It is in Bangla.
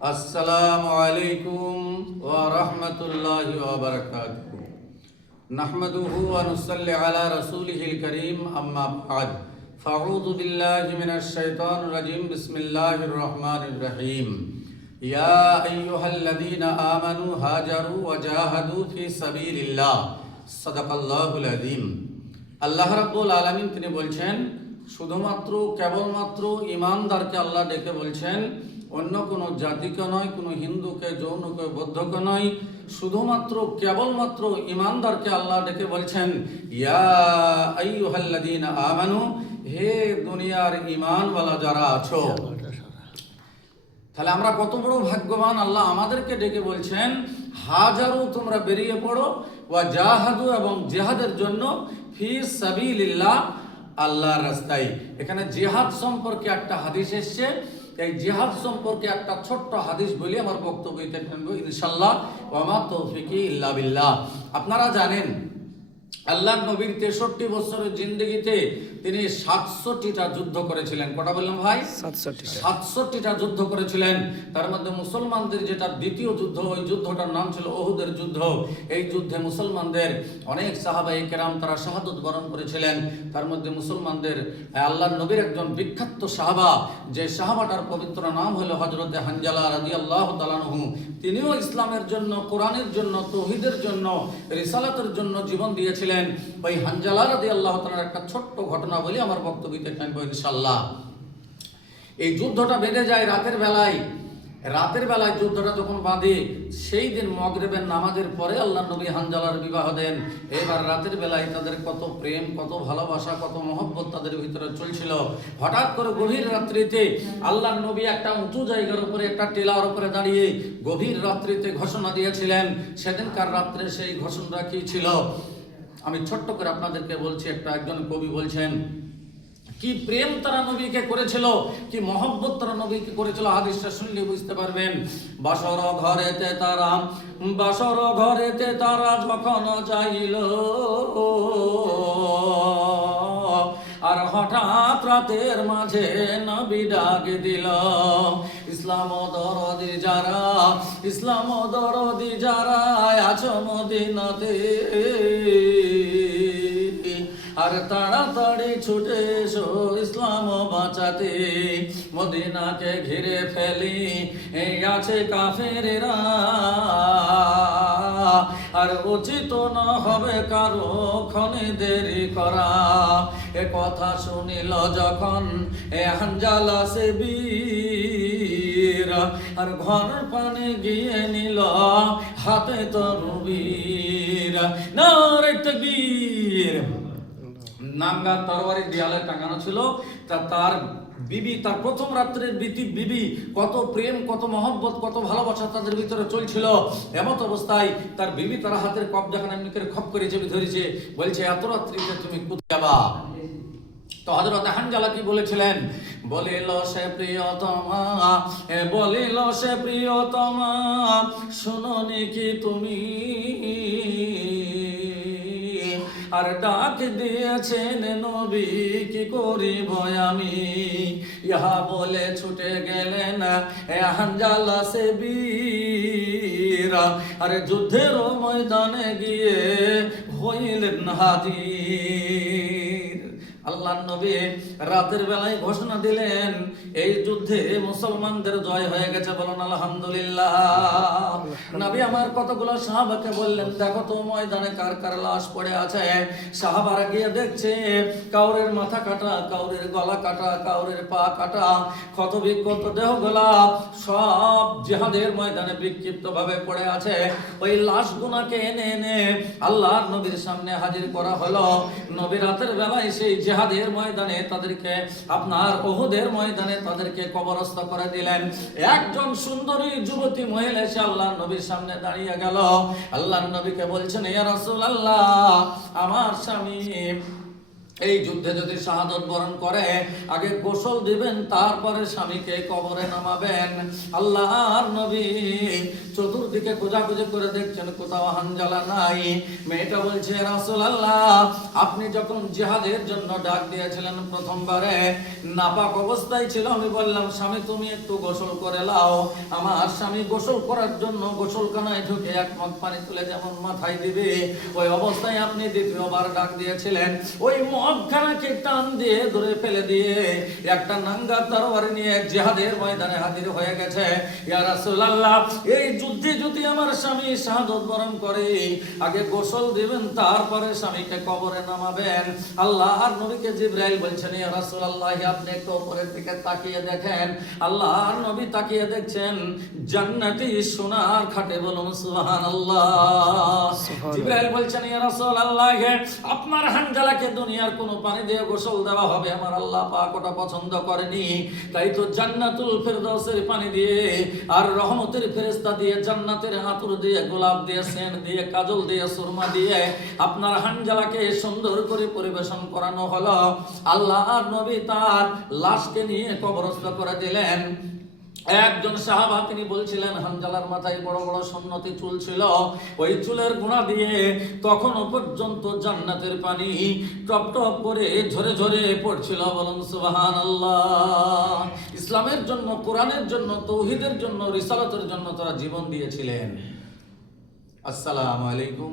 अस्सलामु अलैकुम व रहमतुल्लाहि व बरकातुहू। नहमदुहु व नुसल्ली अला रसूलिहिल करीम, अम्मा बाद। फ़अऊज़ु बिल्लाहि मिनश शैतानिर रजीम, बिस्मिल्लाहिर रहमानिर रहीम। या अय्युहल्लज़ीना आमनू हाजरू व जाहदू फी सबीलिल्लाह, सदाकाल्लाहुल अज़ीम। আল্লাহ রাব্বুল আলামিন তিনি বলছেন, শুধুমাত্র কেবলমাত্র ইমানদারকে আল্লাহ ডেকে বলছেন, অন্য কোনো জাতিকে নয়, কোনো হিন্দুকে, জৈনকে, বৌদ্ধকে নয়, শুধুমাত্র কেবলমাত্র ইমানদারকে আল্লাহ ডেকে বলছেন, ইয়া আইয়ুহাল্লাযীনা আমানু, হে দুনিয়ার ঈমানওয়ালা যারা আছো। তাহলে আমরা কত বড় ভাগ্যবান, আল্লাহ আমাদেরকে ডেকে বলছেন হাজারু, তোমরা বেরিয়ে পড়ো, ওয়া জাহাদু, এবং জিহাদের জন্য, ফি সাবিলিল্লাহ, আল্লাহর রাস্তায়। এখানে জিহাদ সম্পর্কে একটা হাদিস এসেছে, এই জিহাদ সম্পর্কে একটা ছোট্ট হাদিস বলি আমার বক্তব্য ইনশাআল্লাহ। ওয়া মা তৌফিকি ইল্লা বিল্লাহ। আপনারা জানেন আল্লাহর নবীর 63 বছরের জিন্দেগিতে তিনি 67টা যুদ্ধ করেছিলেন। কটা বললাম ভাই? 67টা যুদ্ধ করেছিলেন। তার মধ্যে মুসলমানদের যেটা দ্বিতীয় যুদ্ধ, ওই যুদ্ধটার নাম ছিল ওহুদের যুদ্ধ। এই যুদ্ধে মুসলমানদের অনেক সাহাবায়ে কেরাম তারা শাহাদত বরণ করেছিলেন। তার মধ্যে মুসলমানদের আল্লাহর নবীর একজন বিখ্যাত সাহাবা, যে সাহাবাটার পবিত্র নাম হলো হযরতে হানজালা রাদিয়াল্লাহু তাআলা আনহু। তিনিও ইসলামের জন্য, কোরআনের জন্য, তাওহীদের জন্য, রিসালাতের জন্য জীবন দিয়েছিলেন। ওই হানজালা রাদিয়াল্লাহু তাআলার একটা ছোট্ট ঘটনা বলি আমার বক্তব্যতে টানবো ইনশাআল্লাহ। এই যুদ্ধটা বেঁধে যায় রাতের বেলায় যুদ্ধটা যখন বাঁধে, সেই দিন মাগরিবের নামাজের পরে আল্লাহর নবী হানজালার বিবাহ দেন। এবার রাতের বেলায় তাদের কত প্রেম, কত ভালোবাসা, কত মহব্বত তাদের ভিতরে চলছিল। হঠাৎ করে গভীর রাত্রিতে আল্লাহর নবী একটা উঁচু জায়গার উপরে, একটা টিলার উপরে দাঁড়িয়ে গভীর রাত্রিতে ঘোষণা দিয়েছিলেন। সেদিনকার রাত্রে সেই ঘোষণা কি ছিল আমি ছোট্ট করে আপনাদেরকে বলছি। একজন কবি বলছেন, কি প্রেম তারা নবীকে করেছিল, কি মহব্বত তারা নবীকে করেছিল, হাদিসটা শুনলে বুঝতে পারবেন। বাসর ঘরেতে তারা যখন যাইল, আর হঠাৎ রাতের মাঝে নবী ডাক দিল, ইসলাম দরদি যারা আছো মদিনাতে, আর তাড়াতাড়ি ছুটে এসো ইসলাম বাঁচাতে। মদিনাকে ঘিরে ফেলি এই আছে কাফেরেরা, আর উচিত না হবে কারো ক্ষণে দেরি করা। এ কথা শুনিল যখন এ হানজালা সে বীর, আর ঘর পানে গিয়ে নিল হাতে তরবারি। নারে তাকবীর। নাঙ্গা তরবারি দেয়ালে টাঙানো ছিল। তার বিবি, তার প্রথম রাত্রের বিবি, কত প্রেম, কত মহব্বত, কত ভালোবাসা তাদের ভিতরে চলছিল। এমত অবস্থায় তার বিবি তার হাতের কবজাখানা এমনি করে খপ করে চেপে ধরেছে, বলছে এত রাত্রিতে তুমি কোথায় যাবা? তো হযরত হানজালা কি বলেছিলেন? বলিল সে প্রিয়তমা, শুনোনি কি তুমি, আর ডাক দিয়েছেন নবী, কি করিব আমি? ইহা বলে ছুটে গেলেন হানজালা সে বীর, আর যুদ্ধের ময়দানে গিয়ে হইলেন হাজির। আল্লাহর নবী রাতের বেলায় ঘোষণা দিলেন, এই যুদ্ধে মুসলমানদের জয় হয়ে গেছে, বলুন আলহামদুলিল্লাহ। নবী আমার কতগুলো সাহাবাকে বললেন, দেখো তো ময়দানে কার কার লাশ পড়ে আছে। সাহাবারা গিয়ে দেখছে কাউরের মাথা কাটা, কাউরের গলা কাটা, কাউরের পা কাটা, ক্ষত বিক্ষত দেহগুলা সব জিহাদের ময়দানে বিক্ষিপ্ত ভাবে পড়ে আছে। ওই লাশগুলোকে এনে আল্লাহর নবীর সামনে হাজির করা হলো। নবী রাতের বেলায় সেই জিহাদের ময়দানে তাদেরকে, আপনার ওহুদের ময়দানে তাদেরকে কবরস্থ করে দিলেন। একজন সুন্দরী যুবতী মহিলা এসে আল্লাহর নবীর সামনে দাঁড়িয়ে গেল। আল্লাহর নবীকে বলছেন, ইয়া রাসূলুল্লাহ, আমার স্বামী এই যুদ্ধে যদি শাহাদত বরণ করে আগে গোসল দিবেন, তারপরে স্বামীকে কবরে নামাবেন। আল্লাহর নবী চতুর্দিকে খোঁজাখুঁজি করে দেখছেন, কোথাও হানজালা নাই। মেয়েটা বলছে, রাসূলুল্লাহ, আপনি যখন জিহাদের জন্য ডাক দিয়েছিলেন প্রথমবারে, নাপাক অবস্থায় ছিল, আমি বললাম, স্বামী তুমি একটু গোসল করে লাও। আমার স্বামী গোসল করার জন্য গোসলখানায় ঢুকে এক মগ পানি তুলে যেমন মাথায় দিবে, ওই অবস্থায় আপনি দ্বিতীয়বার ডাক দিয়েছিলেন। ওই মগখানাকে টান দিয়ে ধরে ফেলে দিয়ে একটা নাঙ্গা তরবারি নিয়ে জিহাদের ময়দানে হাজির হয়ে গেছে। ইয়া রাসূলুল্লাহ, এই যুদ্ধে যদি আমার স্বামী শাহাদত বরণ করে আগে গোসল দিবেন, তারপরে স্বামীকে কবরে নামাবেন। আল্লাহর নবীকে জিবরাইল বলছেন, ইয়া রাসূলুল্লাহ, আপনি একটু উপরের দিকে তাকিয়ে দেখেন। আল্লাহর নবী তাকিয়ে দেখছেন জান্নাতি সোনার খাটে, বলুন সুবহানাল্লাহ। জিবরাইল বলছেন, ইয়া রাসূলুল্লাহ, আপনার হানজালাকে দুনিয়ার কোনো পানি দিয়ে গোসল দেওয়া হবে আমার আল্লাহ পাক ওটা পছন্দ করেনি। তাই তো জান্নাতুল ফেরদাউসের পানি দিয়ে আর রহমতের ফেরেশতা দিয়ে, জান্নাতের আতর দিয়ে, গোলাপ দিয়ে, সেন্ট দিয়ে, কাজল দিয়ে, সুরমা দিয়ে আপনার হানজালাকে সুন্দর করে পরিবেশন করানো হলো। আল্লাহর নবী তার লাশকে নিয়ে কবরস্থ করে দিলেন। একজন সাহাবা তিনি বলছিলেন, হানজালার মাথায় বড় বড় সুন্নতি চুল ছিল, ওই চুলের গুণা দিয়ে তখনও পর্যন্ত জান্নাতের পানি টপ টপ করে ঝরে ঝরে পড়ছিল, বলুন সুবহানাল্লাহ। ইসলামের জন্য, কোরআনের জন্য, তৌহিদের জন্য, রিসালাতের জন্য তারা জীবন দিয়েছিলেন। আসসালামু আলাইকুম।